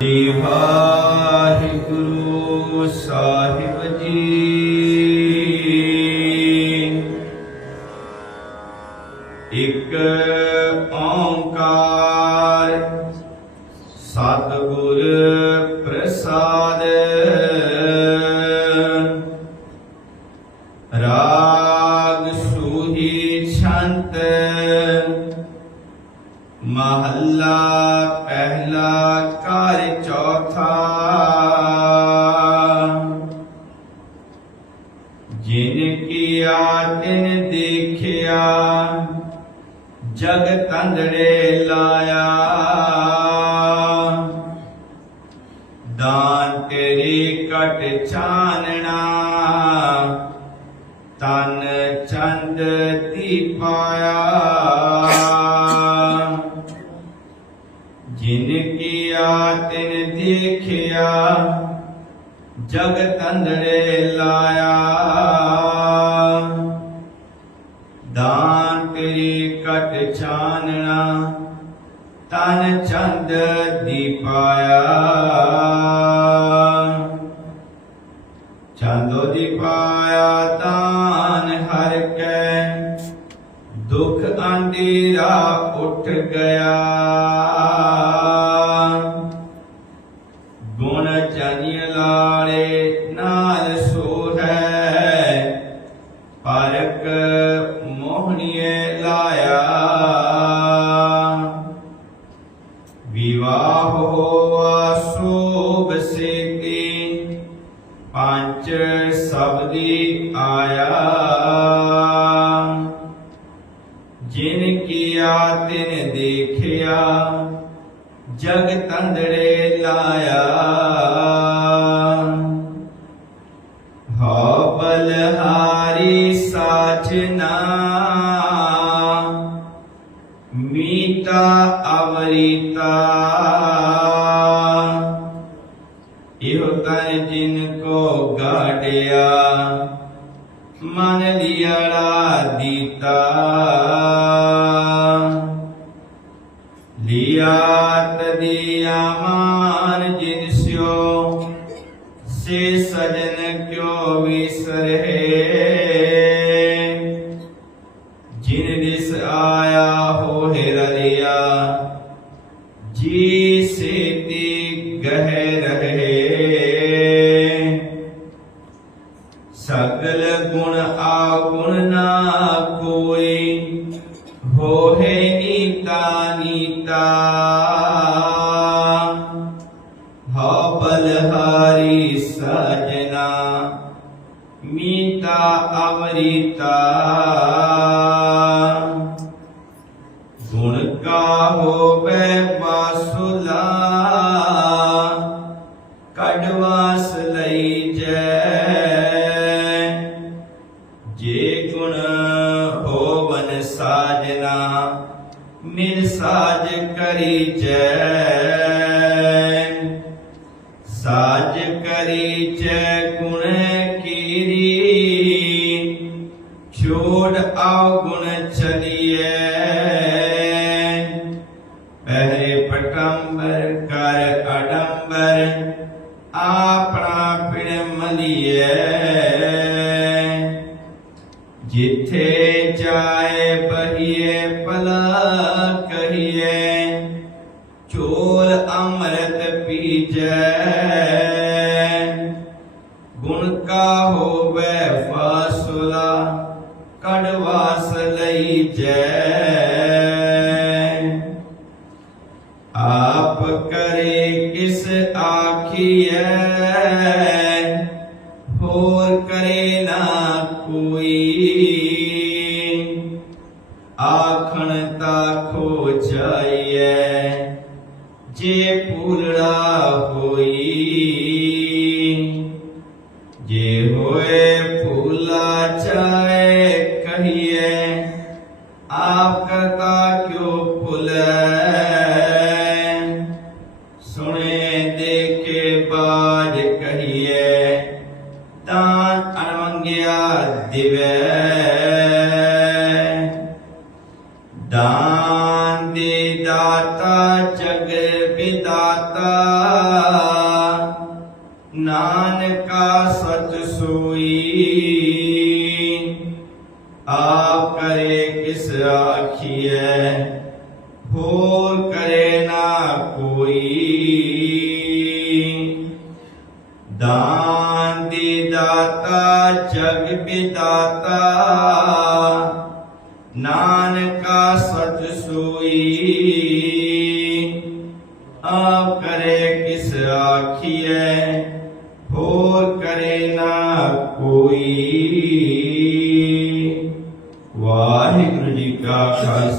ਜੀ ਵਾਹਿਗੁਰੂ ਸਾਹਿਬ ਜੀ। ਇੱਕ पहला कार्य चौथा। जिन किया तिन देखिया, जग तंदड़े लाया। दान तेरी कट छानना, तन चंद ती पाया। तिन देखिया, जग तंदड़े लाया। दान तेरी कट छानना, तन चंद दीपाया। चंदो दीपाया तान हर के, दुख अंडीरा उठ गया। ਚੰਨ ਨਾਲ ਸੋ ਹੈ ਪਰਕ ਮੋਹਣੀਏ ਲਾਇਆ। ਵਿਵਾਹ ਹੋਵਾ ਸੋਭ ਸੇਤੀ, ਪੰਜ ਸਬਦੀ ਆਇਆ। ਜਿਨ ਕੀਆ ਤਿਨ ਦੇਖਿਆ, ਜਗ ਤੰਦੜੇ ਲਾਇਆ। बलहारी साजना। मीता अवरिता। इहो कर जिनको गाड़िया, मन दिया दीता। लिया तदिया मान जिनस्यो से सजन ਸਿਓ ਸੇ ਸਜਨ ਜਿਨ ਦਿਸ ਆਇਆ ਹੋਏ ਰਲਿਆ ਜੀ ਸੇਤੀ ਗਹਿ ਰਹੇ। ਸਗਲ ਗੁਣ ਆਗੁਣ ਨਾ ਕੋਈ ਹੋਏ ਨੀਤਾ ਨੀਤਾ ਹਉ ਬਲਹਾਰੀ ਸਜਨਾ ਮੀਤਾ ਅਮਰੀਤਾ। ਗੁਣ ਕਾ ਹੋਵੇ ਬਾਸੁਲਾ ਕਡਵਾਸ ਲਈ ਜੈ। ਜੇ ਗੁਣ ਹੋਵਨ ਸਾਜਨਾ, ਮਿਲ ਸਾਜ ਕਰੀ ਜੈ। मीरी छोड़ अवगुण चलिए। पहरे पटंबर, कर अडंबर, आपना पिड़ जिथे जाए बहिए, भला कहिए। चोर अमृत पीजे। का होवे फासला, कड़वास लई जय आप करे किस आखिए और करे ना कोई। आखण ताखो जाइए, जे पूरा होई। चले कहिए, आप करता क्यों भूल? सुने, देखे, बाज कहिए, दान अनमंगिया दिवे। दान दे दाता जग विदाता। नानका सच सोई। ਆਪ ਕਰੇ ਕਿਸ ਆਖੀਐ? ਹੋਰ ਕਰੇ ਨਾ ਕੋਈ। ਦਾਨ ਦੇ ਦਾਤਾ, ਜਗ ਬਿਦਾਤਾ ਨਾਨਕਾ ਸਚ ਸੋਈ। ਆਪ ਕਰੇ ਕਿਸ ਆਖੀਐ? ਹੋਰ ਕਰੇ ਨਾ ਕੋਈ। khởi